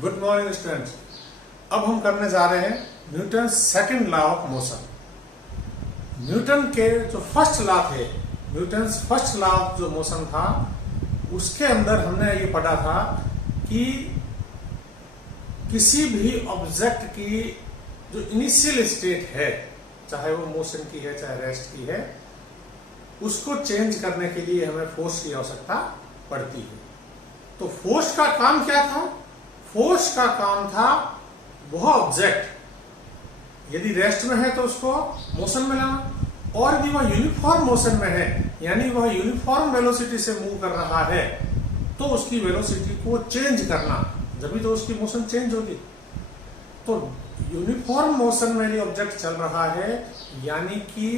Good morning students. अब हम करने जा रहे हैं Newton second law of motion. Newton के जो फर्स्ट लॉ थे, न्यूटन फर्स्ट लॉ ऑफ जो मोशन था, उसके अंदर हमने ये पढ़ा था कि किसी भी ऑब्जेक्ट की जो इनिशियल स्टेट है, चाहे वो मोशन की है चाहे रेस्ट की है, उसको चेंज करने के लिए हमें फोर्स की आवश्यकता पड़ती है। तो फोर्स का काम क्या था? फोर्स का काम था वह ऑब्जेक्ट यदि रेस्ट में है तो उसको मोशन में लाना, और यदि वह यूनिफॉर्म मोशन में है यानी वह यूनिफॉर्म वेलोसिटी से मूव कर रहा है तो उसकी वेलोसिटी को चेंज करना, जब तो उसकी मोशन चेंज होगी। तो यूनिफॉर्म मोशन में यदि ऑब्जेक्ट चल रहा है यानी कि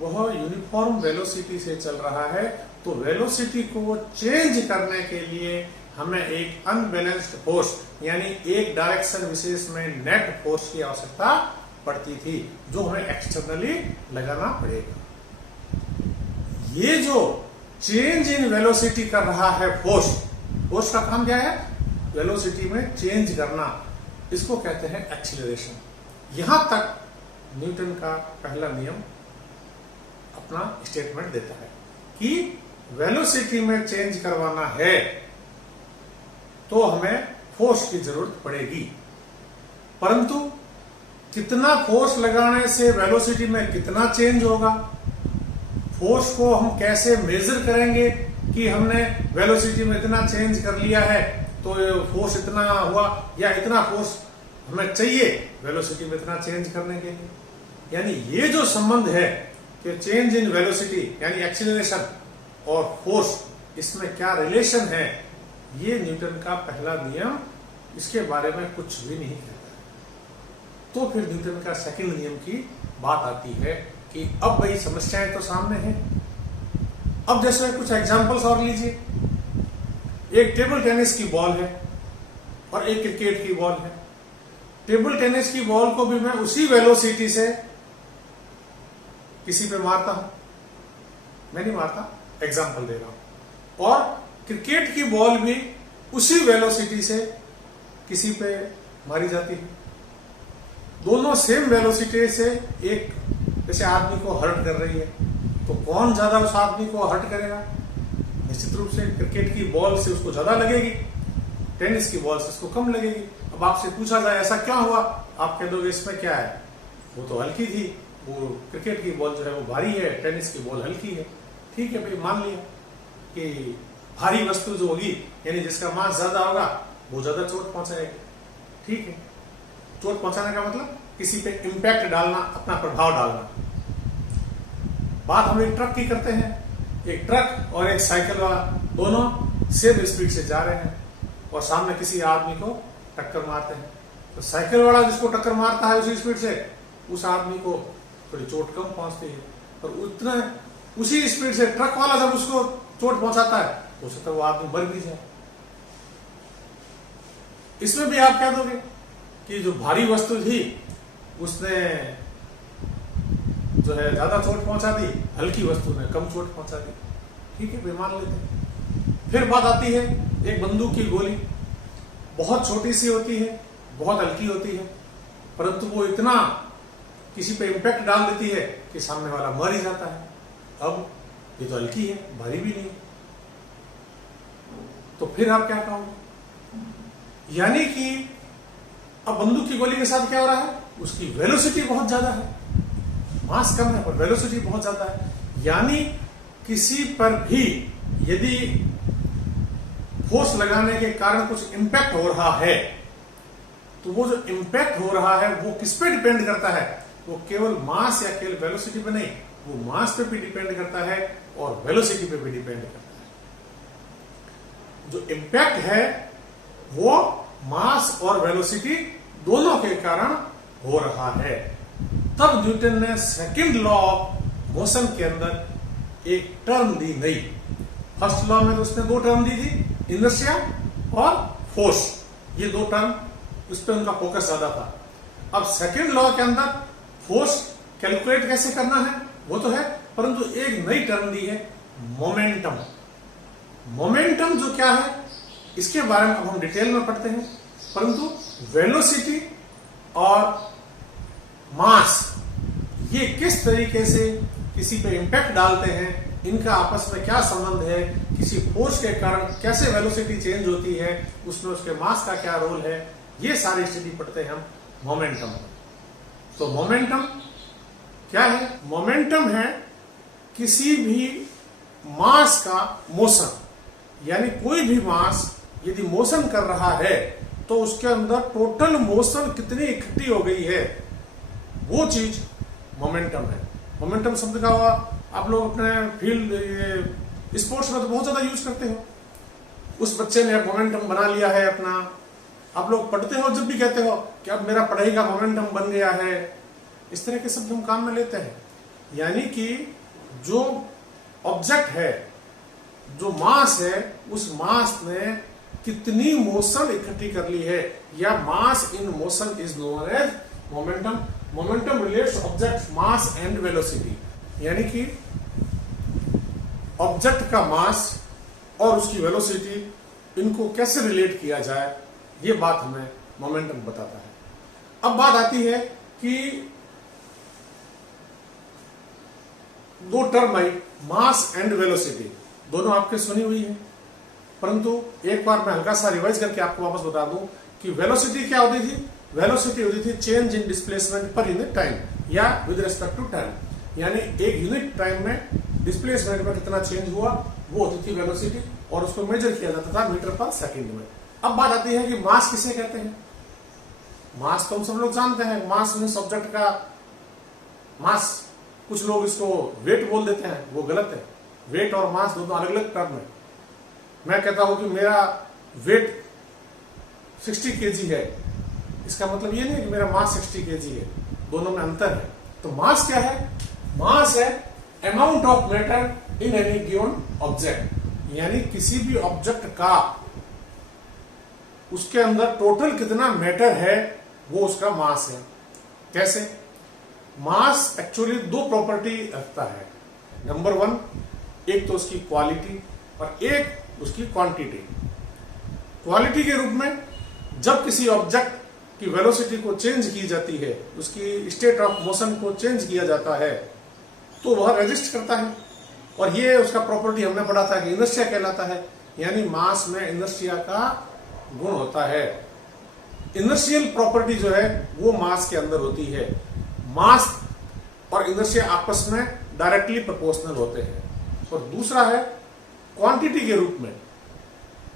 वह यूनिफॉर्म वेलोसिटी से चल रहा है, तो वेलोसिटी को चेंज करने के लिए हमें एक अनबैलेंस्ड फोर्स यानी एक डायरेक्शन विशेष में नेट फोर्स की आवश्यकता पड़ती थी, जो हमें एक्सटर्नली लगाना पड़ेगा। ये जो चेंज इन वेलोसिटी कर रहा है फोर्स का काम क्या है? वेलोसिटी में चेंज करना, इसको कहते हैं एक्सीलरेशन। यहां तक न्यूटन का पहला नियम अपना स्टेटमेंट देता है कि वेलोसिटी में चेंज करवाना है तो हमें फोर्स की जरूरत पड़ेगी, परंतु कितना फोर्स लगाने से वेलोसिटी में कितना चेंज होगा, फोर्स को हम कैसे मेजर करेंगे कि हमने वेलोसिटी में इतना चेंज कर लिया है तो फोर्स इतना हुआ या इतना फोर्स हमें चाहिए वेलोसिटी में इतना चेंज करने के लिए। यानी ये जो संबंध है कि चेंज इन वेलोसिटी यानी एक्सीलरेशन और फोर्स, इसमें क्या रिलेशन है, ये न्यूटन का पहला नियम इसके बारे में कुछ भी नहीं कहता है। तो फिर न्यूटन का सेकंड नियम की बात आती है कि अब भाई समस्याएं तो सामने हैं। अब जैसे कुछ एग्जांपल्स और लीजिए। एक टेबल टेनिस की बॉल है और एक क्रिकेट की बॉल है। टेबल टेनिस की बॉल को भी मैं उसी वेलोसिटी से किसी पे मारता हूं, मैं नहीं मारता, एग्जांपल दे रहा हूं। और क्रिकेट की बॉल भी उसी वेलोसिटी से किसी पे मारी जाती है। दोनों सेम वेलोसिटी से एक जैसे आदमी को हर्ट कर रही है, तो कौन ज्यादा उस आदमी को हर्ट करेगा? निश्चित रूप से क्रिकेट की बॉल से उसको ज्यादा लगेगी, टेनिस की बॉल से उसको कम लगेगी। अब आपसे पूछा जाए ऐसा क्या हुआ, आप कह दोगे इसमें क्या है, वो तो हल्की थी, वो क्रिकेट की बॉल जो है वो भारी है, टेनिस की बॉल हल्की है। ठीक है भाई, मान लिया कि भारी वस्तु जो होगी यानी जिसका मास ज्यादा होगा वो ज्यादा चोट पहुंचाएगी। ठीक है, चोट पहुंचाने का मतलब किसी पे इंपैक्ट डालना, अपना प्रभाव डालना। बात हम एक ट्रक की करते हैं। एक ट्रक और एक साइकिल वाला दोनों सेम स्पीड से जा रहे हैं और सामने किसी आदमी को टक्कर मारते हैं। तो साइकिल वाला जिसको टक्कर मारता है उसी स्पीड से, उस आदमी को थोड़ी चोट कम पहुंचती है, और उतना उसी स्पीड से ट्रक वाला जब उसको चोट पहुंचाता है हो सकता है वो आदमी मर भी जाए। इसमें भी आप कह दोगे कि जो भारी वस्तु थी उसने जो है ज्यादा चोट पहुंचा दी, हल्की वस्तु ने कम चोट पहुंचा दी। ठीक है, मान लेते हैं। फिर बात आती है एक बंदूक की गोली, बहुत छोटी सी होती है, बहुत हल्की होती है, परंतु वो इतना किसी पे इंपैक्ट डाल देती है कि सामने वाला मर ही जाता है। अब ये तो हल्की है, भारी भी नहीं, तो फिर आप क्या कहोगे? यानी कि अब बंदूक की गोली के साथ क्या हो रहा है, उसकी वेलोसिटी बहुत ज्यादा है, मास कम है पर वेलोसिटी बहुत ज्यादा है। यानी किसी पर भी यदि फोर्स लगाने के कारण कुछ इंपैक्ट हो रहा है तो वो जो इंपैक्ट हो रहा है वो किस पे डिपेंड करता है? वो केवल मास या केवल वेलोसिटी पे नहीं, वो मास पे भी डिपेंड करता है और वेलोसिटी पे भी डिपेंड करता है। जो इंपैक्ट है वो मास और वेलोसिटी दोनों के कारण हो रहा है। तब न्यूटन ने सेकंड लॉ ऑफ मोशन के अंदर एक टर्म दी नई। फर्स्ट लॉ में तो उसने दो टर्म दी थी, इनर्शिया और फोर्स। ये दो टर्म, उस पर उनका फोकस ज्यादा था। अब सेकंड लॉ के अंदर फोर्स कैलकुलेट कैसे करना है वो तो है, परंतु एक नई टर्म दी है, मोमेंटम। मोमेंटम जो क्या है इसके बारे में अब हम डिटेल में पढ़ते हैं। परंतु वेलोसिटी और मास ये किस तरीके से किसी पे इंपैक्ट डालते हैं, इनका आपस में क्या संबंध है, किसी फोर्स के कारण कैसे वेलोसिटी चेंज होती है, उसमें उसके मास का क्या रोल है, ये सारी स्टडी पढ़ते हैं हम मोमेंटम। तो मोमेंटम क्या है? मोमेंटम है किसी भी मास का मोशन, यानी कोई भी मास यदि मोशन कर रहा है तो उसके अंदर टोटल मोशन कितनी इकट्ठी हो गई है, वो चीज मोमेंटम है। मोमेंटम शब्द का हुआ आप लोग अपने फील्ड स्पोर्ट्स में तो बहुत ज्यादा यूज करते हो। उस बच्चे ने मोमेंटम बना लिया है अपना। आप लोग पढ़ते हो जब भी कहते हो कि अब मेरा पढ़ाई का मोमेंटम बन गया है, इस तरह के शब्द हम काम में लेते हैं। यानी कि जो ऑब्जेक्ट है, जो मास है, उस मास ने कितनी मोशन इकट्ठी कर ली है, या mass in motion is known as momentum. Momentum relates object mass and velocity, यानी कि ऑब्जेक्ट का मास और उसकी वेलोसिटी, इनको कैसे रिलेट किया जाए, ये बात हमें मोमेंटम बताता है। अब बात आती है कि दो term I, mass and velocity, दोनों आपके सुनी हुई है, परंतु एक बार मैं हल्का सा रिवाइज करके आपको वापस बता दूं कि वेलोसिटी क्या होती थी? वेलोसिटी होती थी change in displacement per unit time, या विद रिस्पेक्ट टू टाइम, यानी एक यूनिट टाइम में डिस्प्लेसमेंट में कितना चेंज हुआ, वो होती थी वेलोसिटी, और उसको मेजर किया जाता था मीटर पर सेकंड में। अब बात आती है कि मास किसे कहते हैं? मास तो हम सब लोग जानते हैं, मास मीन्स ऑब्जेक्ट का मास। कुछ लोग इसको वेट बोल देते हैं, वो गलत है। वेट और मास दोनों अलग अलग टर्म है। मैं कहता हूं कि मेरा वेट 60 केजी है, इसका मतलब ये नहीं कि मेरा मास 60 केजी है, दोनों में अंतर है। तो मास क्या है? मास है amount of matter in any given object, यानी किसी भी ऑब्जेक्ट का उसके अंदर टोटल कितना मैटर है, वो उसका मास है। कैसे? मास एक्चुअली दो प्रॉपर्टी रखता है। नंबर 1, एक तो उसकी क्वालिटी और एक उसकी क्वांटिटी। क्वालिटी के रूप में जब किसी ऑब्जेक्ट की वेलोसिटी को चेंज की जाती है, उसकी स्टेट ऑफ मोशन को चेंज किया जाता है, तो वह रेजिस्ट करता है। और ये उसका प्रॉपर्टी हमने पढ़ा था कि इनर्शिया कहलाता है, यानी मास में इनर्शिया का गुण होता है। इनर्शियल प्रॉपर्टी जो है वो मास के अंदर होती है। मास और इनर्शिया आपस में डायरेक्टली प्रोपोर्शनल होते हैं। और दूसरा है क्वांटिटी के रूप में।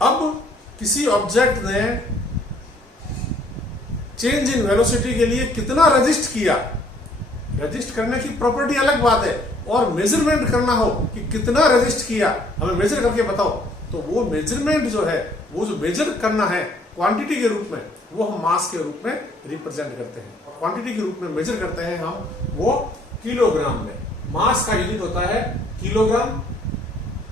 अब किसी ऑब्जेक्ट ने चेंज इन वेलोसिटी के लिए कितना रेजिस्ट किया, रेजिस्ट करने की प्रॉपर्टी अलग बात है, और मेजरमेंट करना हो कि कितना रेजिस्ट किया, हमें मेजर करके बताओ, तो वो मेजरमेंट जो है, वो जो मेजर करना है क्वांटिटी के रूप में, वो हम मास के रूप में रिप्रेजेंट करते हैं। क्वांटिटी के रूप में मेजर करते हैं हम वो किलोग्राम में। मास का यूनिट होता है किलोग्राम,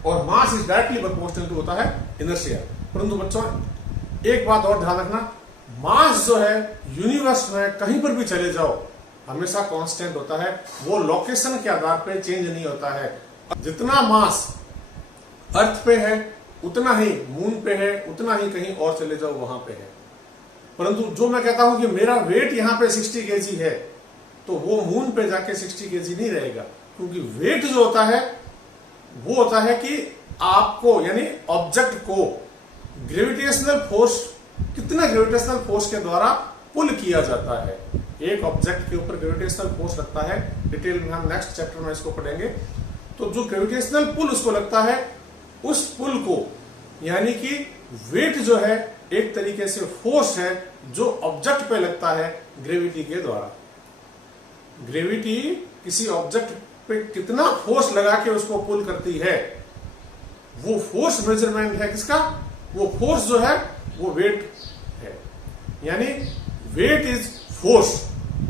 और mass is directly proportional to होता है इनर्शिया। परंतु बच्चों एक बात और ध्यान रखना, मास जो है यूनिवर्स में कहीं पर भी चले जाओ हमेशा कांस्टेंट होता है, वो लोकेशन के आधार पर चेंज नहीं होता है। जितना मास अर्थ पे है उतना ही मून पे है, उतना ही कहीं और चले जाओ वहां पे है। परंतु जो मैं कहता हूं कि मेरा वेट यहां पे 60 केजी है, तो वो मून पे जाके 60 केजी नहीं रहेगा, क्योंकि वेट जो होता है वो होता है कि आपको, यानी ऑब्जेक्ट को ग्रेविटेशनल फोर्स, कितना ग्रेविटेशनल फोर्स के द्वारा पुल किया जाता है। एक ऑब्जेक्ट के ऊपर ग्रेविटेशनल फोर्स लगता है, डिटेल में हम नेक्स्ट चैप्टर में इसको पढ़ेंगे। तो जो ग्रेविटेशनल पुल उसको लगता है, उस पुल को, यानी कि वेट जो है एक तरीके से फोर्स है जो ऑब्जेक्ट पे लगता है ग्रेविटी के द्वारा। ग्रेविटी किसी ऑब्जेक्ट पे कितना फोर्स लगा के उसको पुल करती है, वो फोर्स मेजरमेंट है किसका? वो फोर्स जो है वो वेट है। यानी वेट इज फोर्स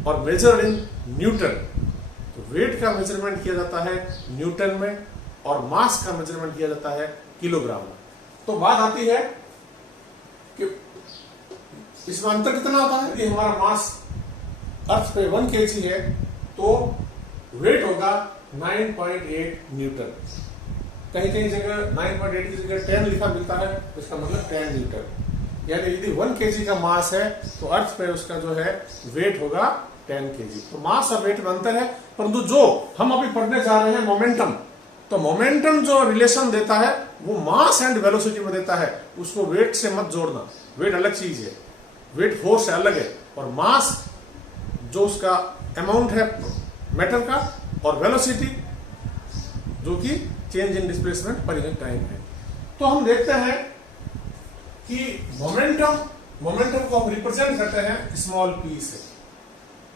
और मेजर इन न्यूटन। तो वेट का मेजरमेंट किया जाता है न्यूटन में, और मास का मेजरमेंट किया जाता है किलोग्राम में। तो बात आती है कि इसमें अंतर कितना होता है कि हमारा मास अर्थ पे 1 केजी है, तो वेट होगा 9.8 न्यूटन। कहीं कहीं जगह 9.8 की जगह 10 लिखा मिलता है, तो इसका मतलब 10 न्यूटन। यानी यदि 1 kg का मास है तो अर्थ पे उसका जो है वेट होगा 10 kg। तो मास और वेट में अंतर है, परंतु जो हम अभी पढ़ने जा रहे हैं मोमेंटम, तो मोमेंटम जो रिलेशन देता है वो मास एंड वेलोसिटी में देता है, उसको वेट से मत जोड़ना। वेट अलग चीज है, वेट फोर्स से अलग है, और मास जो उसका अमाउंट है मैटर का, और वेलोसिटी जो कि change in displacement per unit time है। तो हम देखते हैं कि मोमेंटम को हम रिप्रेजेंट करते हैं स्मॉल पी से।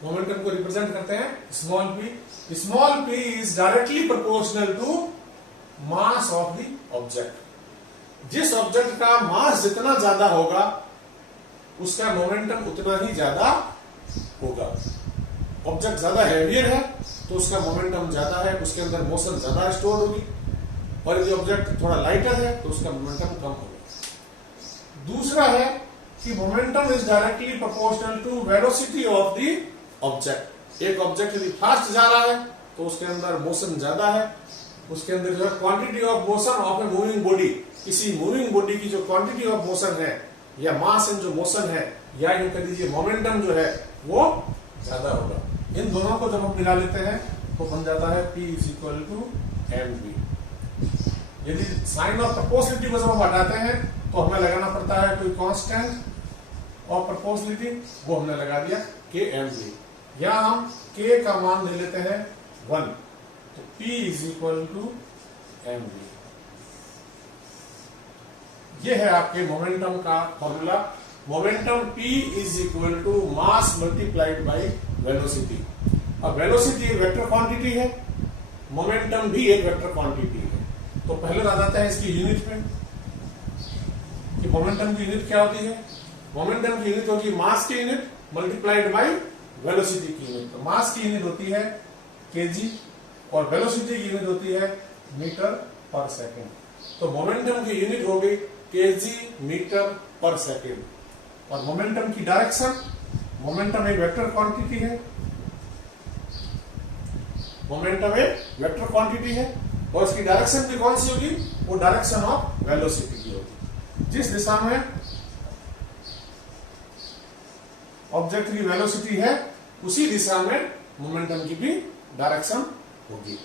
मोमेंटम को रिप्रेजेंट करते हैं small P. Small P is directly proportional to mass of the object. जिस ऑब्जेक्ट का मास जितना ज्यादा होगा उसका मोमेंटम उतना ही ज्यादा होगा। ऑब्जेक्ट ज्यादा हैवियर है तो उसका मोमेंटम ज्यादा है, उसके अंदर मोशन ज्यादा स्टोर होगी, और यदि ऑब्जेक्ट थोड़ा लाइटर है तो उसका मोमेंटम कम होगा। दूसरा है कि momentum is directly proportional to velocity of the object. एक ऑब्जेक्ट यदि फास्ट जा रहा है तो उसके अंदर मोशन ज्यादा है, उसके अंदर जो है quantity of motion of a moving body, किसी मूविंग बॉडी की जो क्वांटिटी ऑफ मोशन है या मास इन जो मोशन है, या यूं कह लीजिए मोमेंटम जो है वो ज्यादा होगा। इन दोनों को जब हम मिला लेते हैं तो बन जाता है P is equal to mv। यदि साइन ऑफ प्रोपोर्शनलिटी को जब हम हटाते हैं तो हमें लगाना पड़ता है कोई कांस्टेंट ऑफ प्रोपोर्शनलिटी, वो हमने लगा दिया kmv, या हम k का मान ले लेते हैं 1, तो P is equal to mv। ये है आपके मोमेंटम का formula. Momentum P is equal to mass multiplied by velocity. अब वेलोसिटी एक वेक्टर क्वांटिटी है, मोमेंटम भी एक वेक्टर क्वांटिटी है। तो पहले आ जाता है इसकी यूनिट में कि मोमेंटम की यूनिट क्या होती है। मोमेंटम की यूनिट होगी मास की यूनिट मल्टीप्लाइड बाई वेलोसिटी की यूनिट। तो मास की यूनिट होती है kg और वेलोसिटी की यूनिट होती है मीटर पर सेकेंड। तो मोमेंटम की यूनिट हो गई kg मीटर पर सेकेंड। और मोमेंटम की डायरेक्शन, मोमेंटम एक वेक्टर क्वांटिटी है, मोमेंटम एक वेक्टर क्वांटिटी है, और इसकी डायरेक्शन भी कौन सी होगी, वो डायरेक्शन ऑफ वेलोसिटी की होगी। जिस दिशा में ऑब्जेक्ट की वेलोसिटी है उसी दिशा में मोमेंटम की भी डायरेक्शन होगी।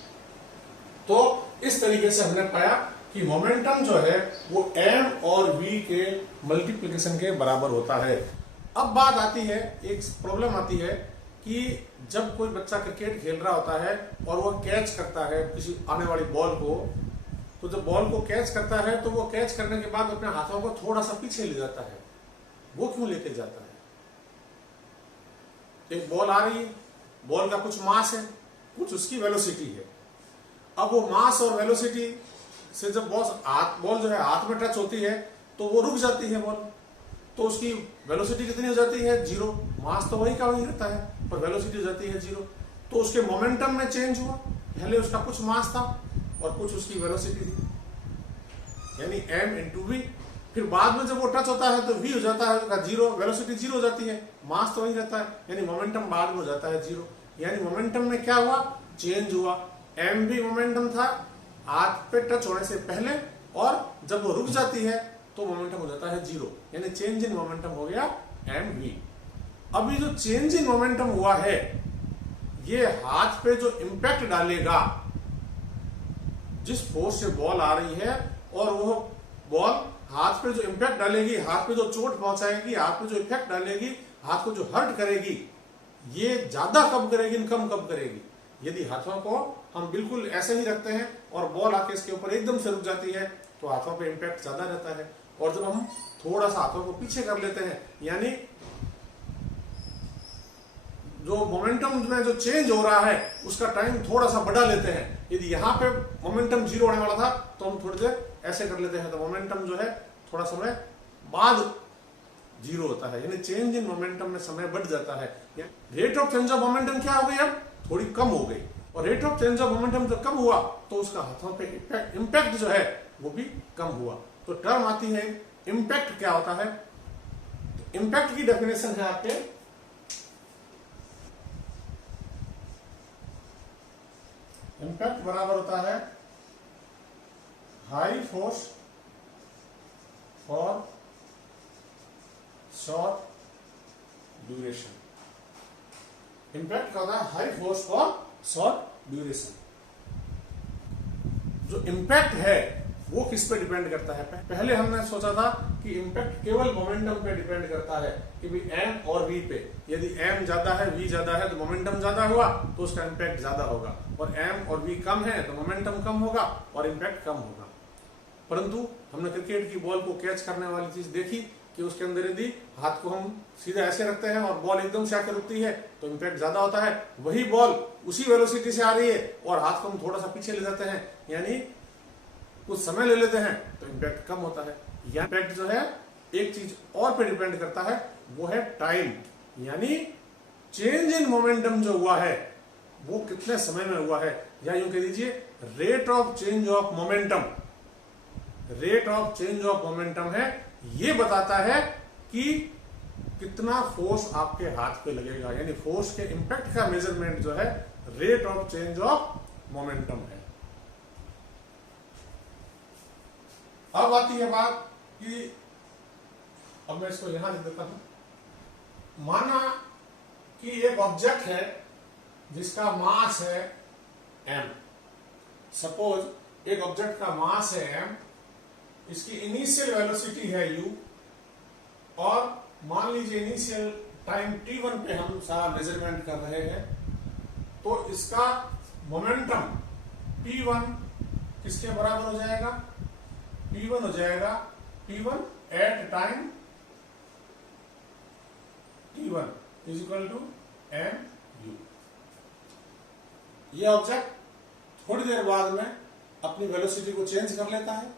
तो इस तरीके से हमने पाया कि मोमेंटम जो है वो m और v के मल्टीप्लिकेशन के बराबर होता है। अब बात आती है, एक प्रॉब्लम आती है कि जब कोई बच्चा क्रिकेट खेल रहा होता है और वह कैच करता है किसी आने वाली बॉल को, तो जब बॉल को कैच करता है तो वो कैच करने के बाद अपने हाथों को थोड़ा सा पीछे ले जाता है। वो क्यों लेके जाता है? एक बॉल आ रही है, बॉल का कुछ मास है, कुछ उसकी वेलोसिटी है। अब वो मास और वेलोसिटी से जब बॉल जो है हाथ में टच होती है तो वो रुक जाती है बॉल, तो उसकी वेलोसिटी कितनी हो जाती है? 0। मास तो वही का वही रहता है पर वेलोसिटी हो जाती है 0। तो उसके मोमेंटम में चेंज हुआ, पहले उसका कुछ मास था और कुछ उसकी वेलोसिटी थी, यानी m इंटू वी। फिर बाद में जब वो टच होता है तो v हो जाता है उसका 0, वेलोसिटी 0 हो जाती है, मास तो वही रहता है, यानी मोमेंटम बाद में हो जाता है 0। यानी मोमेंटम में क्या हुआ? चेंज हुआ। m भी मोमेंटम था हाथ पे टच होने से पहले, और जब वो रुक जाती है तो मोमेंटम हो जाता है 0, यानी चेंज इन मोमेंटम हो गया mv। अभी जो चेंज इन मोमेंटम हुआ है ये हाथ पे जो इंपैक्ट डालेगा, जिस फोर्स से बॉल आ रही है और वो बॉल हाथ पे जो इंपैक्ट डालेगी, हाथ पे जो चोट पहुंचाएगी, हाथ पे जो इफेक्ट डालेगी, हाथ को जो हर्ट करेगी, ये ज्यादा कब करेगी, कम कब करेगी? यदि हाथों को हम बिल्कुल ऐसे ही रखते हैं और बॉल आके इसके ऊपर एकदम से रुक जाती है तो हाथों पे इंपैक्ट ज्यादा रहता है, और जब हम थोड़ा सा हाथों को पीछे कर लेते हैं, यानी जो मोमेंटम में जो चेंज हो रहा है उसका टाइम थोड़ा सा बढ़ा लेते हैं। यदि यहाँ पे मोमेंटम 0 होने वाला था तो हम थोड़ी देर ऐसे कर लेते हैं, तो मोमेंटम जो है थोड़ा समय बाद 0 होता है, यानी चेंज इन मोमेंटम में समय बढ़ जाता है। Rate of change of momentum क्या हो गई? अब थोड़ी कम हो गई, और rate of change of momentum जब कम हुआ तो उसका हाथों पे इंपैक्ट जो है वो भी कम हुआ। तो टर्म आती है इंपैक्ट। क्या होता है? तो इंपैक्ट की डेफिनेशन है आपके इंपैक्ट बराबर होता है high force for short duration. Impact का होता है high force for short duration. जो इंपैक्ट है वो किस पे डिपेंड करता है? पहले हमने सोचा था कि इंपैक्ट केवल मोमेंटम पे डिपेंड करता है कि भी एम और वी पे। यदि एम ज्यादा है, वी ज्यादा है, तो मोमेंटम ज्यादा हुआ तो उसका इंपैक्ट ज्यादा होगा, और एम और वी कम है तो मोमेंटम कम होगा और इंपैक्ट कम होगा। परंतु हमने क्रिकेट की बॉल को कैच करने वाली चीज देखी कि उसके अंदर यदि हाथ को हम सीधा ऐसे रखते हैं और बॉल एकदम से आकर रुकती है तो इंपैक्ट ज्यादा होता है। वही बॉल उसी वेलोसिटी से आ रही है और हाथ को हम थोड़ा सा पीछे ले जाते हैं, यानी कुछ समय ले लेते हैं, तो इंपैक्ट कम होता है। या इंपैक्ट जो है एक चीज और पे डिपेंड करता है, वो है टाइम, यानी चेंज इन मोमेंटम जो हुआ है वो कितने समय में हुआ है, या यूं कह दीजिए rate of change of momentum. Rate of change of momentum है, ये बताता है कि कितना फोर्स आपके हाथ पे लगेगा, यानी फोर्स के इंपैक्ट का मेजरमेंट जो है rate of change of momentum है। अब आती है बात कि अब मैं इसको यहां लिख देता हूं। माना कि एक ऑब्जेक्ट है जिसका मास है m। सपोज एक ऑब्जेक्ट का मास है m, इसकी इनिशियल वेलोसिटी है u, और मान लीजिए इनिशियल टाइम t1 पे हम सारा मेजरमेंट कर रहे हैं, तो इसका मोमेंटम p1 किसके बराबर हो जाएगा? p1 हो जाएगा p1 at time t1 is equal to mu। ये ऑब्जेक्ट थोड़ी देर बाद में अपनी वेलोसिटी को चेंज कर लेता है,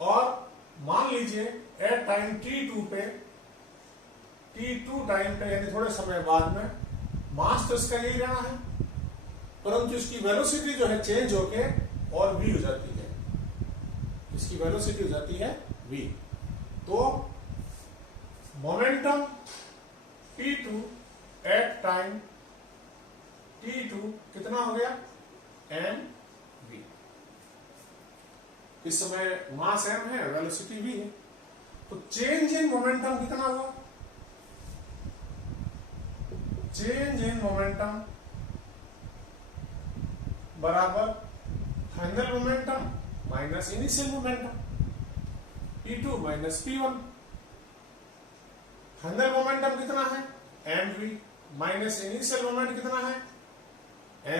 और मान लीजिए एट टाइम t2 पे, t2 टाइम पे यानी थोड़े समय बाद में मास तो इसका यही रहना है, परंतु इसकी वेलोसिटी जो है चेंज होके और v हो जाती है, इसकी वेलोसिटी हो जाती है v। तो momentum p2 at time t2 कितना हो गया? mv। इस समय मास m है, वेलोसिटी v है, तो चेंज इन मोमेंटम कितना हुआ? चेंज इन मोमेंटम बराबर final momentum minus initial momentum, p2 minus p1। Final momentum कितना है? mv माइनस इनिशियल मोमेंट कितना है?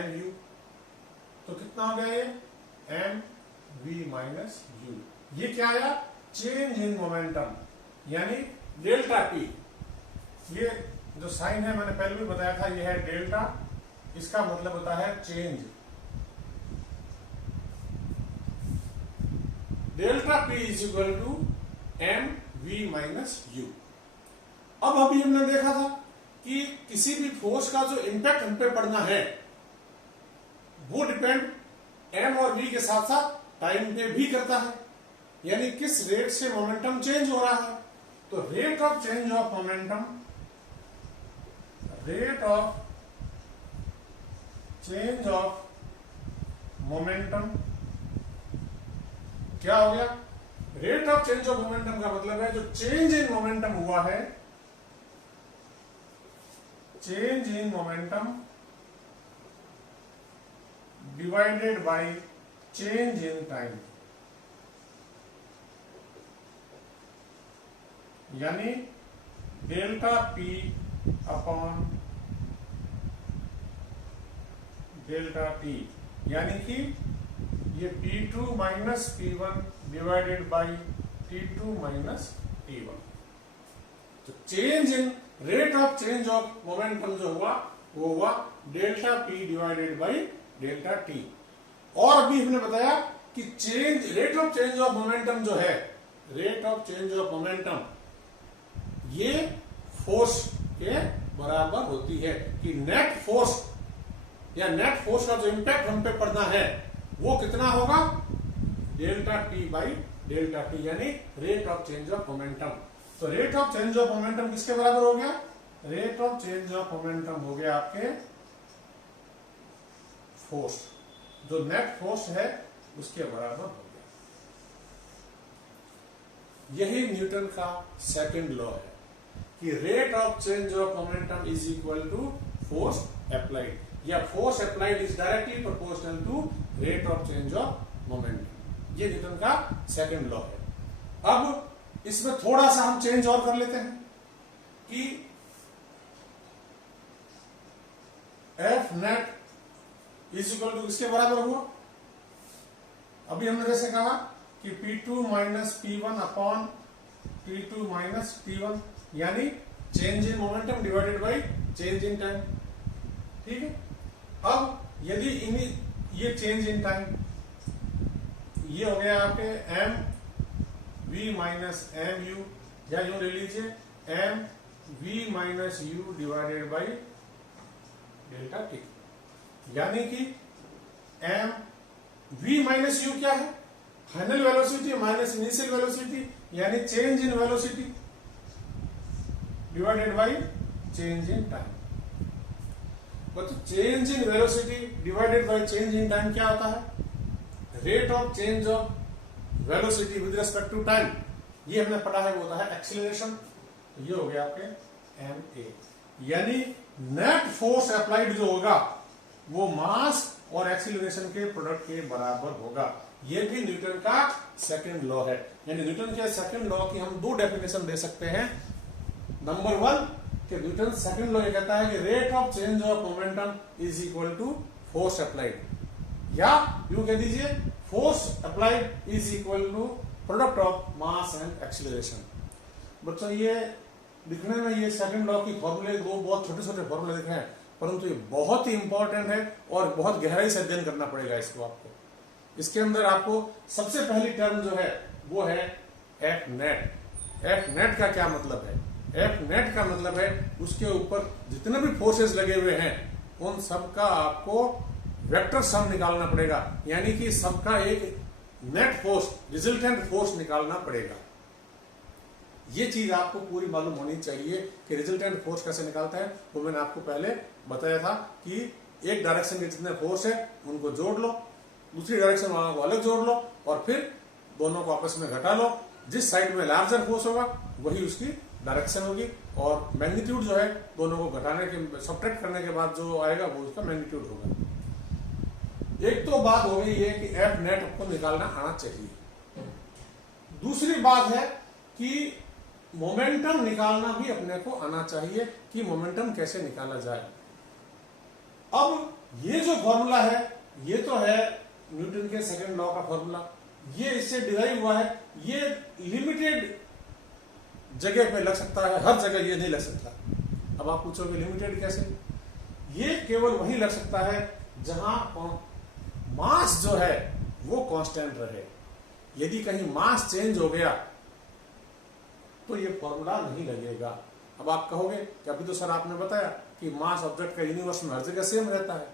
mu। तो कितना हो गया ये? mv minus u। ये क्या आया? चेंज इन मोमेंटम, यानी डेल्टा p। ये जो साइन है मैंने पहले भी बताया था, ये है डेल्टा, इसका मतलब होता है change. Delta p is equal to mv minus u। अब अभी हमने देखा था कि किसी भी फोर्स का जो इंपैक्ट हम पे पड़ना है वो डिपेंड m और v के साथ साथ टाइम पे भी करता है, यानी किस रेट से मोमेंटम चेंज हो रहा है। तो rate of change of momentum, rate of change of momentum क्या हो गया? Rate of change of momentum का मतलब है जो चेंज इन मोमेंटम हुआ है, change in momentum divided by change in time, यानी delta p upon delta t, यानी कि ये p2 minus p1 divided by t2 minus t1। तो change in rate of change of momentum जो हुआ वो हुआ delta p divided by delta t। और अभी हमने बताया कि change rate of change of momentum जो है, rate of change of momentum ये फोर्स के बराबर होती है, कि नेट फोर्स या नेट फोर्स का जो इंपैक्ट हम पे पड़ना है वो कितना होगा? Delta p by delta t, यानी rate of change of momentum. तो rate of change of momentum किसके बराबर हो गया? Rate of change of momentum हो गया आपके फोर्स, जो नेट फोर्स है उसके बराबर हो गया। यही न्यूटन का सेकंड लॉ है। कि rate of change of momentum is equal to force applied, या force applied is directly proportional to rate of change of momentum. ये न्यूटन का सेकंड लॉ है। अब इसमें थोड़ा सा हम चेंज और कर लेते हैं कि F net is equal to किसके बराबर हुआ। अभी हमने जैसे कहा कि P2 minus P1 upon P2 minus P1, यानी change in momentum divided by change in time. ठीक है, अब यदि ये चेंज इन टाइम ये हो गया आपके M V minus M U, या यूं ले लीजिए M V minus U divided by delta T, यानी कि एम वी माइनस यू क्या है, final velocity minus initial velocity, यानी change in velocity divided by change in time. तो change in velocity divided by change in time क्या होता है, rate of change of velocity with respect to time. ये हमने पढ़ा है, वो होता है एक्सीलरेशन। ये हो गया आपके एम ए, यानी नेट फोर्स अप्लाइड जो होगा वो मास और एक्सीलरेशन के प्रोडक्ट के बराबर होगा। ये भी न्यूटन का सेकंड लॉ है। यानी न्यूटन के सेकंड लॉ की हम दो डेफिनेशन दे सकते हैं। नंबर वन कि न्यूटन सेकंड लॉ ये कहता है कि rate of change of momentum is equal to force applied, या यूं कह दीजिए force applied is equal to product of mass and acceleration. बच्चों ये लिखने में ये सेकंड लॉ की फॉर्मूले दो बहुत छोटे छोटे फॉर्मूले लिखे हैं, परंतु ये बहुत ही इंपॉर्टेंट है और बहुत गहराई से अध्ययन करना पड़ेगा इसको आपको। इसके अंदर आपको सबसे पहली टर्म जो है वो है एफ नेट। एफ नेट का क्या मतलब है, एफ नेट का मतलब है उसके ऊपर जितने भी फोर्सेस लगे हुए हैं उन सबका आपको वेक्टर सम निकालना पड़ेगा, यानी कि सबका एक नेट फोर्स रिजल्टेंट फोर्स निकालना पड़ेगा। ये चीज आपको पूरी मालूम होनी चाहिए कि रिजल्टेंट फोर्स कैसे निकालता है। वो मैंने आपको पहले बताया था कि एक डायरेक्शन के जितने फोर्स है उनको जोड़ लो, दूसरी डायरेक्शन वालों को अलग जोड़ लो और फिर दोनों को आपस में घटा लो। जिस साइड में लार्जर फोर्स होगा वही उसकी डायरेक्शन होगी, और मैग्नीट्यूड जो है दोनों को घटाने के सब्ट्रैक्ट करने के बाद जो आएगा वो उसका मैग्नीट्यूड होगा। एक तो बात हो गई है कि एफ नेट आपको निकालना आना चाहिए। दूसरी बात है कि मोमेंटम निकालना भी अपने को आना चाहिए कि मोमेंटम कैसे निकाला जाए। अब ये जो फॉर्मूला है ये तो है न्यूटन के सेकंड लॉ का फॉर्मूला, ये इससे डिराइव हुआ है। ये लिमिटेड जगह पे लग सकता है, हर जगह ये नहीं लग सकता। अब आप पूछोगे लिमिटेड कैसे, ये केवल वही लग सकता है जहां मास जो है वो कांस्टेंट रहे। यदि कहीं मास चेंज हो गया तो ये फॉर्मूला नहीं लगेगा। अब आप कहोगे कि अभी तो सर आपने बताया कि मास ऑब्जेक्ट का यूनिवर्स में हर जगह सेम रहता है।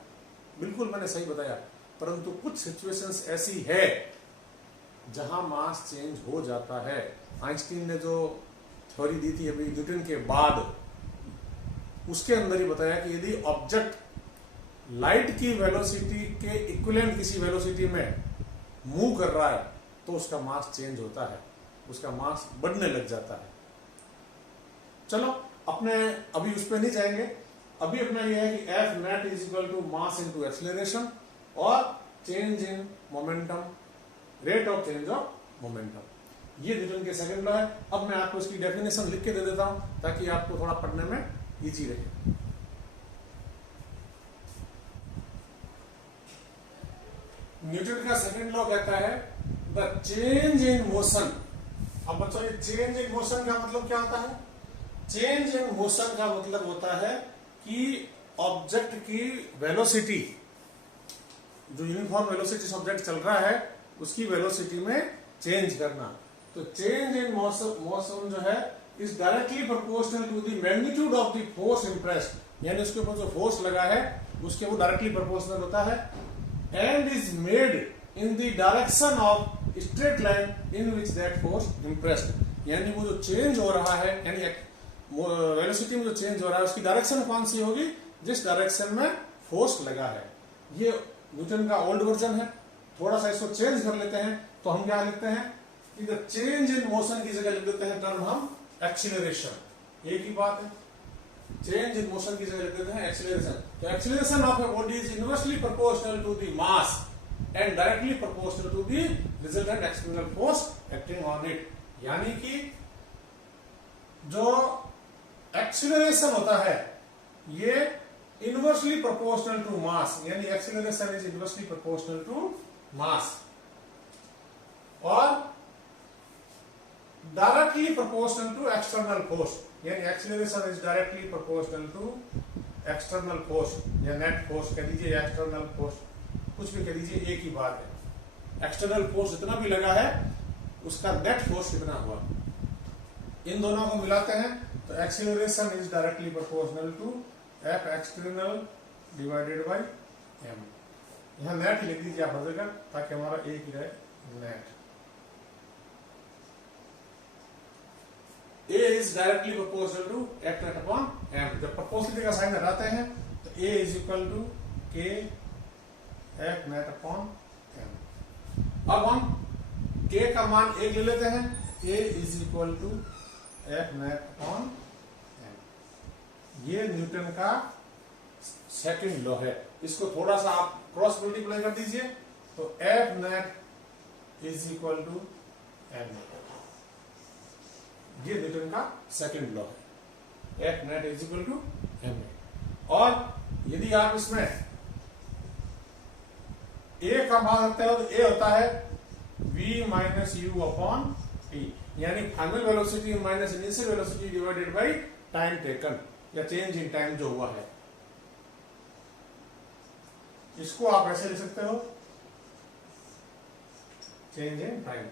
बिल्कुल मैंने सही बताया, परंतु कुछ सिचुएशंस ऐसी है जहां मास चेंज हो जाता है। आइंस्टीन ने जो थ्योरी दी थी अभी न्यूटन के बाद, उसके अंदर ही बताया कि यदि ऑब्जेक्ट लाइट की वेलोसिटी के इक्विवेलेंट किसी वेलोसिटी में मूव कर रहा है तो उसका मास चेंज होता है, उसका मास बढ़ने लग जाता है। चलो अपने अभी उस पर नहीं जाएंगे। अभी अपना यह है कि F net is equal to mass into acceleration और change in momentum, rate of change of momentum. ये न्यूटन के सेकंड लॉ है। अब मैं आपको इसकी डेफिनेशन लिख के दे देता हूं ताकि आपको थोड़ा पढ़ने में इजी रहे। न्यूटन का सेकंड लॉ कहता है द चेंज इन मोशन। अब बच्चों ये चेंज इन मोशन का मतलब क्या होता है? चेंज इन मोशन का मतलब होता है कि ऑब्जेक्ट की वेलोसिटी, जो यूनिफॉर्म वेलोसिटी से ऑब्जेक्ट चल रहा है उसकी वेलोसिटी में चेंज करना। तो चेंज इन मोशन जो है is directly proportional to the magnitude of the force impressed, यानी उसके ऊपर जो फोर्स लगा है उसके वो डायरेक्टली प्रोपोर्शनल होता है, and is made in the direction of straight line in which that force impressed. यानी वो जो चेंज हो रहा है, यानी वेलोसिटी में जो चेंज हो रहा है उसकी डायरेक्शन कौन सी होगी? जिस डायरेक्शन में फोर्स लगा है। ये न्यूटन का ओल्ड वर्जन है। थोड़ा सा इसको चेंज कर लेते हैं तो हम क्या लिखते हैं कि द चेंज इन मोशन की जगह लिख देते हैं टर्म हम एक्सीलरेशन। एक ही बात है। चेंज इन मोशन की जगह लिख देते हैं एक्सीलरेशन। तो acceleration of a body is inversely proportional to the mass and directly proportional to the resultant external force acting on it. यानी कि जो एक्सीलरेशन होता है ये इनवर्सली प्रोपोर्शनल टू मास, यानी acceleration is inversely proportional to mass, और directly proportional to external force, यानी acceleration is directly proportional to external force या नेट फोर्स कह लीजिए या एक्सटर्नल फोर्स, कुछ भी कह लीजिए, एक ही बात है। एक्सटर्नल फोर्स जितना भी लगा है उसका नेट फोर्स कितना हुआ, इन दोनों को मिलाते हैं तो acceleration is directly proportional to F external divided by M. यहां नेट लिख दीजिए आप बदलकर ताकि हमारा एक ही रहे, net. A is directly proportional to F net upon M। जब प्रोपोर्शनलिटी का साइन हटाते हैं तो A is equal to K F net upon M। अब हम K का मान 1 ले लेते हैं, A is equal to F net upon M। ये न्यूटन का सेकंड लॉ है। इसको थोड़ा सा आप क्रॉस मल्टीप्लाई कर दीजिए तो F net is equal to M net। ये न्यूटन का सेकंड लॉ है, F net is equal to M net। और यदि आप इसमें A का मान रखते हो तो A होता है V minus U upon T, यानी final velocity minus initial velocity divided by time taken या चेंज इन टाइम जो हुआ है। इसको आप ऐसे लिख सकते हो, चेंज इन टाइम,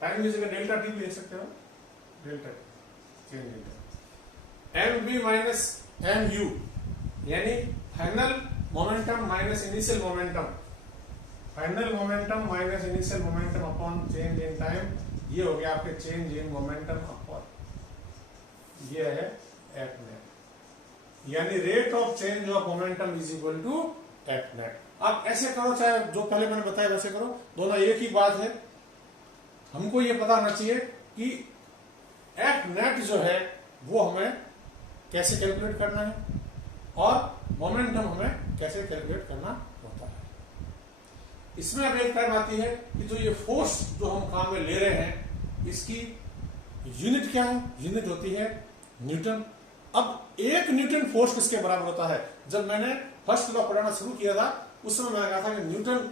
टाइम की जगह डेल्टा टी भी लिख सकते हो, delta change in time. M B minus M U यानी final momentum minus initial momentum, final momentum minus initial momentum upon change in time, ये हो गया आपके चेंज इन मोमेंटम अपॉन, ये है एफ नेट, यानी rate of change of momentum is equal to F net. आप ऐसे करो चाहे जो पहले मैंने बताया वैसे करो, दोनों एक ही बात है। हमको ये पता होना चाहिए कि एफ नेट जो है वो हमें कैसे कैलकुलेट करना है और मोमेंटम हमें कैसे कैलकुलेट करना होता है। इसमें अब एक टर्म आती है कि जो ये फोर्स जो हम काम में ले रहे हैं इसकी यूनिट क्या है, यूनिट होती है न्यूटन। अब एक न्यूटन फोर्स किसके बराबर होता है? जब मैंने फर्स्ट लॉ पढ़ाना शुरू किया था उस समय मैंने कहा था कि न्यूटन,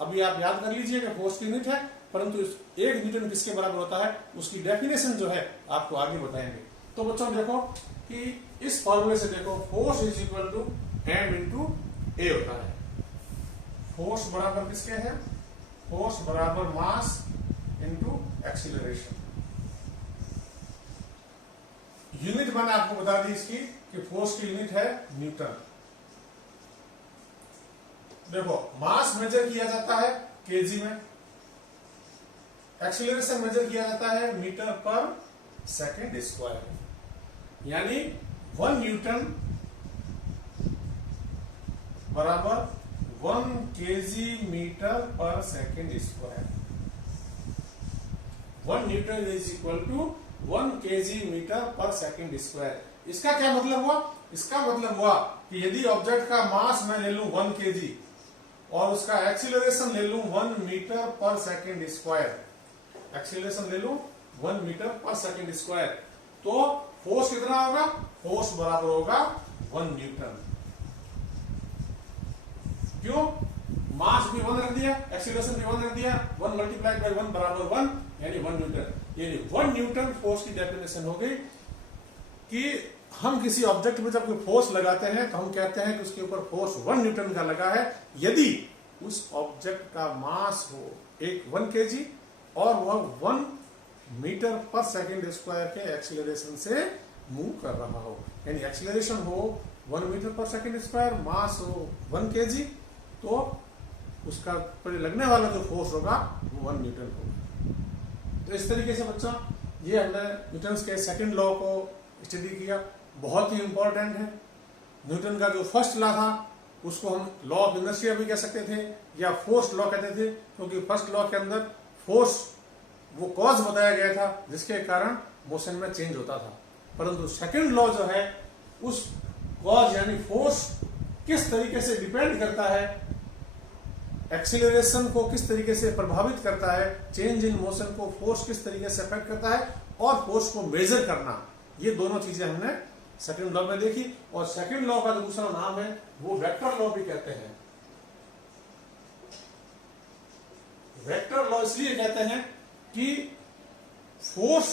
अभी आप याद कर लीजिए कि फोर्स की यूनिट है, परंतु एक न्यूटन किसके बराबर होता है उसकी डेफिनेशन जो है आपको आगे बताएंगे। तो बच्चों देखो कि इस फॉर्मूले से देखो force is equal to M into A होता है। फोर्स बराबर किसके है? फोर्स बराबर मास इंटू एक्सीलरेशन। यूनिट मैंने आपको बता दी इसकी कि फोर्स की यूनिट है न्यूटन। देखो मास मेजर किया जाता है केजी में, एक्सीलरेशन मेजर किया जाता है मीटर पर सेकेंड स्क्वायर, यानी 1 न्यूटन बराबर 1 kg metre per second square. 1 Newton is equal to 1 kg metre per second square. इसका क्या मतलब हुआ? इसका मतलब हुआ कि यदि ऑब्जेक्ट का मास मैं ले लूं 1 केजी और उसका एक्सीलरेशन ले लूं 1 metre per second square, acceleration ले लूं 1 मीटर पर सेकेंड स्क्वायर, तो फोर्स कितना होगा? फोर्स बराबर होगा 1 न्यूटन। क्यों? मास भी 1 रख दिया, एक्सीलरेशन भी 1 रख दिया, 1 मल्टीप्लाई बाय 1 बराबर 1 यानी 1 न्यूटन। यानी 1 न्यूटन फोर्स की डेफिनेशन हो गई कि हम किसी ऑब्जेक्ट में जब कोई फोर्स लगाते हैं तो हम कहते हैं कि उसके ऊपर फोर्स 1 न्यूटन का लगा है यदि उस ऑब्जेक्ट का मास हो 1 केजी और वह 1 मीटर पर सेकेंड स्क्वायर के एक्सीलरेशन से मूव कर रहा हो। यानी एक्सीलरेशन हो 1 मीटर पर सेकेंड स्क्वायर, मास हो 1 केजी, तो उसका पर लगने वाला जो फोर्स होगा वो 1 न्यूटन होगा। तो इस तरीके से बच्चों ये हमने न्यूटन के सेकंड लॉ को स्टडी किया, बहुत ही इंपॉर्टेंट है। न्यूटन का जो फर्स्ट लॉ था उसको हम लॉ ऑफ इनर्शिया भी कह सकते थे या फोर्स लॉ कहते थे, क्योंकि फर्स्ट लॉ के अंदर फोर्स वो कॉज बताया गया था जिसके कारण मोशन में चेंज होता था। परंतु सेकंड लॉ जो है उस कॉज यानी फोर्स किस तरीके से डिपेंड करता है, एक्सीलरेशन को किस तरीके से प्रभावित करता है, चेंज इन मोशन को फोर्स किस तरीके से अफेक्ट करता है, और फोर्स को मेजर करना, ये दोनों चीजें हमने सेकंड लॉ में देखी। और सेकंड लॉ का जो दूसरा नाम है वो वेक्टर लॉ भी कहते हैं। वेक्टर लॉ इसलिए कहते हैं कि फोर्स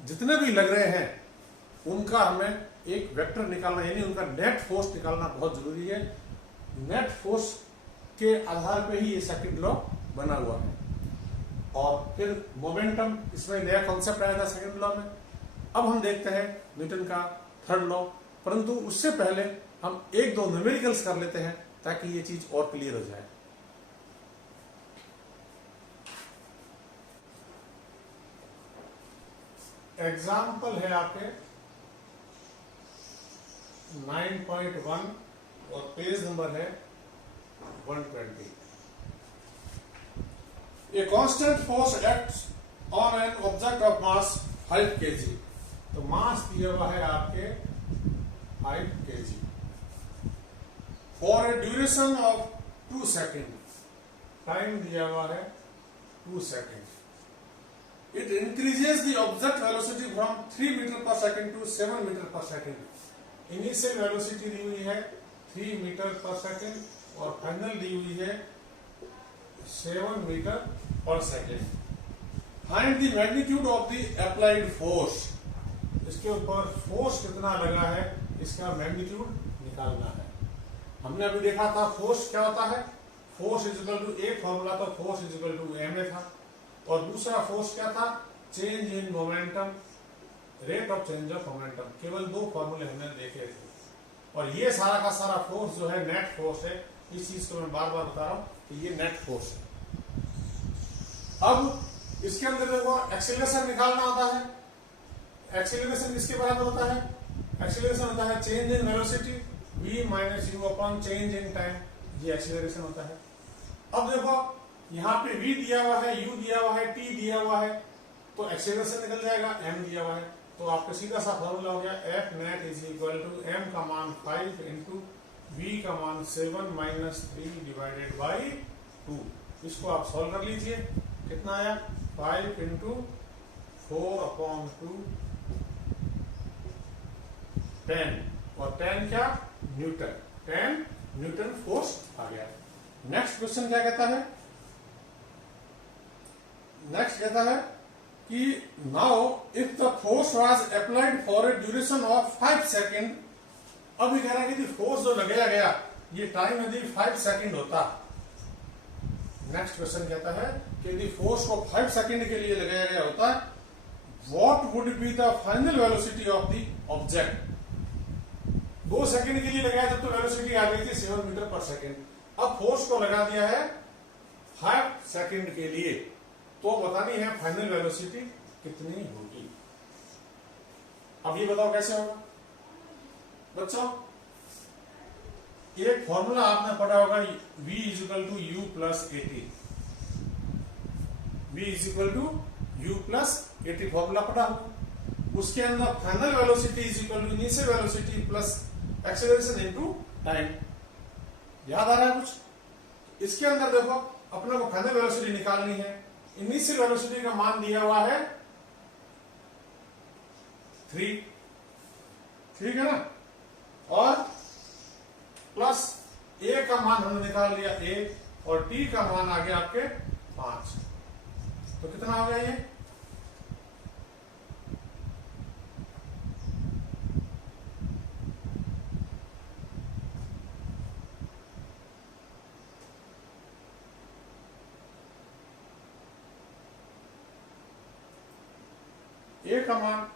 जितने भी लग रहे हैं उनका हमें एक वेक्टर निकालना, यानी उनका नेट फोर्स निकालना बहुत जरूरी है। नेट फोर्स के आधार पे ही ये सेकंड लॉ बना हुआ है। और फिर मोमेंटम, इसमें नया कॉन्सेप्ट आया था सेकंड लॉ में। अब हम देखते हैं न्यूटन का थर्ड लॉ, परंतु उससे पहले हम एक दो न्यूमेरिकल्स कर लेते हैं ताकि ये चीज और क्लियर हो जाए। एग्जाम्पल है आपके 9.1 और पेज नंबर है 120। A constant force acts on an object of mass 5 kg। तो मास दिया हुआ है आपके 5 kg for a duration of 2 second. Time दिया हुआ है 2 second. It increases the object velocity from 3 meter per second to 7 meter per second. Initial velocity दी हुई है 3 मीटर पर सेकेंड और फाइनल दी हुई है 7 metre per second. Find the magnitude of the applied force. इसके ऊपर फोर्स कितना लगा है इसका मैग्नीट्यूड निकालना है। हमने अभी देखा था फोर्स क्या होता है, फोर्स इज इक्वल टू, एक फॉर्मूला तो force is equal to ma था, और दूसरा फोर्स क्या था, change in momentum, rate of change of momentum. केवल दो फॉर्मूले हमने देखे थे, और ये सारा का सारा फोर्स जो है नेट फोर्स है। इस चीज को मैं बार बार बता रहा हूं कि ये नेट फोर्स है। अब इसके अंदर देखो एक्सीलरेशन निकालना होता है। एक्सीलरेशन किसके बराबर होता है, एक्सीलरेशन होता है change in velocity v minus you upon change in time, ये एक्सीलरेशन होता है। अब देखो यहाँ पे v दिया हुआ है, u दिया हुआ है, t दिया हुआ है, तो एक्सीलरेशन निकल जाएगा, m दिया हुआ है। तो आपका सीधा सा फॉर्मूला हो गया F net is equal to m का मान 5 इंटू v का मान 7 माइनस 3 डिवाइडेड बाई 2। इसको आप सॉल्व कर लीजिए, कितना आया 5 इंटू 4 अपॉन 2 10, और 10 क्या न्यूटन, 10 न्यूटन फोर्स आ गया। नेक्स्ट क्वेश्चन क्या कहता है, नेक्स्ट कहता है कि now if the force was applied for a duration of 5 second. अब ये कह रहा है कि फोर्स जो लगाया गया ये टाइम यदि 5 सेकेंड होता। नेक्स्ट क्वेश्चन कहता है कि यदि फोर्स को 5 सेकेंड के लिए लगाया गया होता, what would be the final velocity of the object. 2 second के लिए लगाया जब तो वेलोसिटी आ गई थी 7 मीटर पर सेकेंड। अब फोर्स को लगा दिया है 5 सेकेंड के लिए, तो बतानी है फाइनल वेलोसिटी कितनी होगी। अब ये बताओ कैसे होगा बच्चों। एक फॉर्मूला आपने पढ़ा होगा v is equal to u plus at. v is equal to u plus at formula पढ़ा होगा। उसके अंदर final velocity is equal to initial velocity plus acceleration into time. याद आ रहा है कुछ। इसके अंदर देखो अपने को फाइनल वेलोसिटी निकालनी है। इनिशियल वेलोसिटी का मान दिया हुआ है 3, ठीक है ना, और प्लस a का मान हमने निकाल लिया a, और t का मान आ गया आपके 5। तो कितना हो गया ये, ए का मान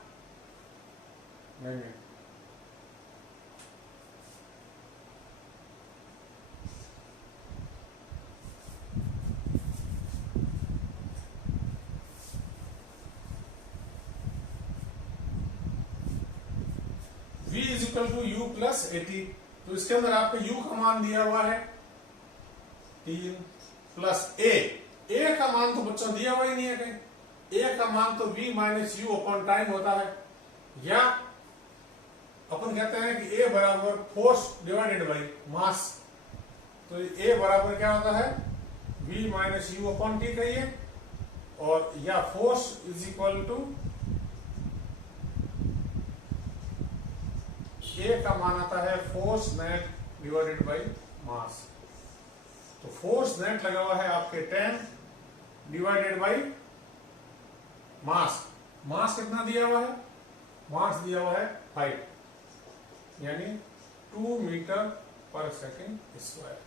नहीं, v is equal to u plus 80। तो इसके अंदर आपको u का मान दिया हुआ है 3 प्लस a का मान तो बच्चों दिया हुआ ही नहीं है कहीं। a का मान तो v minus you upon time होता है, या अपन कहते हैं कि ए बराबर फोर्स डिवाइडेड बाई मास, तो ए बराबर क्या होता है v minus you upon T कहिए, और या फोर्स इज इक्वल टू ए का मान आता है force net divided by mass. तो फोर्स नेट लगा हुआ है आपके 10 डिवाइडेड बाई मास। मास कितना दिया हुआ है, मास दिया हुआ है 5, यानी 2 मीटर पर सेकेंड स्क्वायर।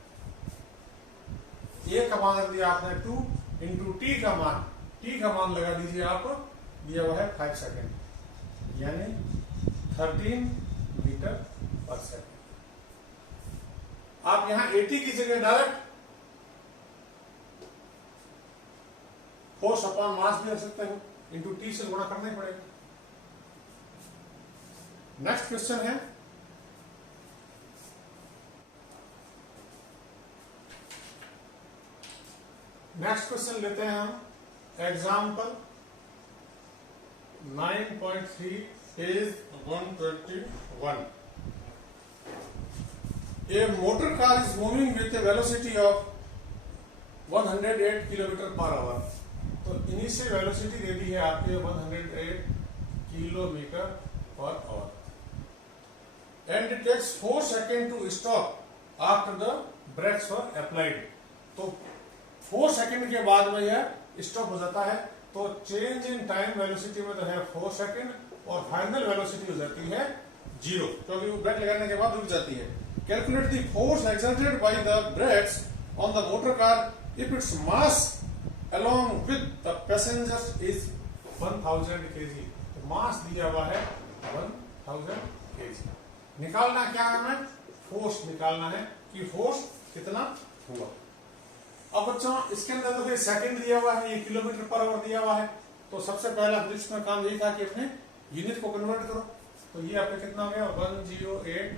ए का मान दिया आपने 2 इंटू टी का मान लगा दीजिए आप, दिया हुआ है 5 सेकेंड, यानी 13 मीटर पर सेकेंड। आप यहां 80 की जगह डायरेक्ट फोर्स अपॉन मास भी रख सकते हो, इंटू टी से गुणा करना ही पड़ेगा। नेक्स्ट क्वेश्चन है लेते हैं हम example 9.3 page 121। A motor car is moving with a velocity of 108 kilometre per hour. तो इनिशियल वेलोसिटी दे दी है आपके 108 kilometre per hour and it takes 4 second to stop after the brakes were applied. तो 4 सेकेंड के बाद में यह स्टॉप हो जाता है। तो चेंज इन टाइम वेलोसिटी में तो है 4 सेकेंड, और फाइनल वेलोसिटी हो जाती है 0, क्योंकि वो ब्रेक लगाने के बाद रुक जाती है। Calculate the force exerted by the breaks on the motor car if its mass along with the passengers is 1000 kg। तो मास दिया हुआ है 1000 kg। निकालना क्या है, हमें फोर्स निकालना है कि फोर्स कितना हुआ। अब बच्चों इसके अंदर तो सेकंड दिया हुआ है, ये किलोमीटर पर आवर दिया हुआ है। तो सबसे पहला फिजिक्स में काम यही था कि अपने यूनिट को कन्वर्ट करो। तो ये आपका कितना हो गया 108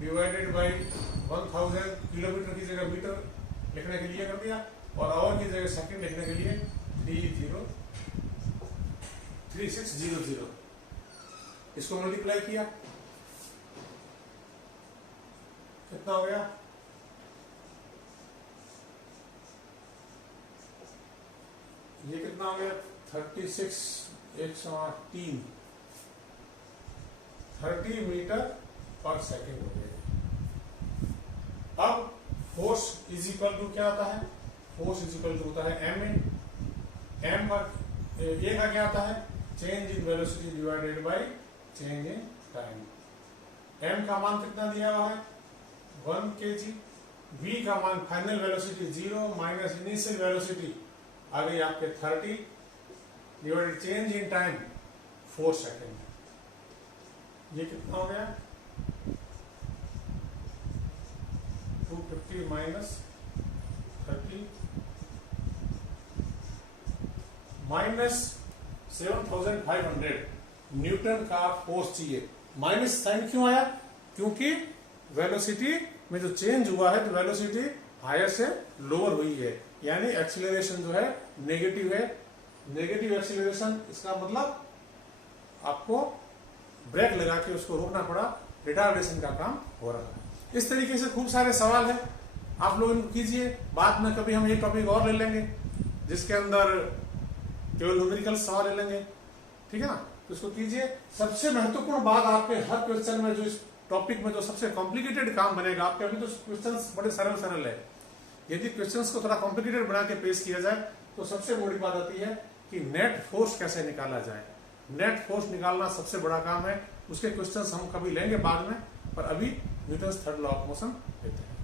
डिवाइडेड बाई 1000, किलोमीटर की जगह मीटर लिखने के लिए कर दिया, और आवर की जगह सेकंड लिखने के लिए 3600। इसको मल्टीप्लाई किया, कितना हो गया, ये कितना हो गया 36 108 3 30 मीटर पर सेकेंड हो गया। अब फोर्स इज इक्वल टू क्या आता है, फोर्स इज इक्वल टू होता है एम पर ए का क्या आता है change in velocity divided by change in time. M का मान कितना दिया हुआ है 1 kg, v का मान final velocity 0 minus initial velocity आ गई आपके 30 divided change in time 4 second. ये कितना हो गया 250 माइनस 30 माइनस 7500 न्यूटन का फोर्स चाहिए। माइनस साइन क्यों आया, क्योंकि वेलोसिटी में जो चेंज हुआ है तो वेलोसिटी हायर से लोअर हुई है, यानी एक्सीलरेशन जो है नेगेटिव है। नेगेटिव एक्सीलरेशन इसका मतलब आपको ब्रेक लगा के उसको रोकना पड़ा, रिटार्डेशन का काम हो रहा है। इस तरीके से खूब सारे सवाल है, आप लोग इनको कीजिए। बाद में कभी हम ये टॉपिक और ले लेंगे जिसके अंदर केवल न्यूमेरिकल सवाल ले लेंगे, ठीक है ना। तो इसको कीजिए। सबसे महत्वपूर्ण बात आपके हर क्वेश्चन में जो इस टॉपिक में जो सबसे कॉम्प्लिकेटेड काम बनेगा आपके, अभी तो क्वेश्चंस बड़े सरल सरल है, यदि क्वेश्चंस को थोड़ा कॉम्प्लिकेटेड बना के पेश किया जाए तो सबसे बड़ी बात आती है कि नेट फोर्स कैसे निकाला जाए। नेट फोर्स निकालना सबसे बड़ा काम है। उसके क्वेश्चंस हम कभी लेंगे बाद में, पर अभी Newton's third law of motion लेते हैं।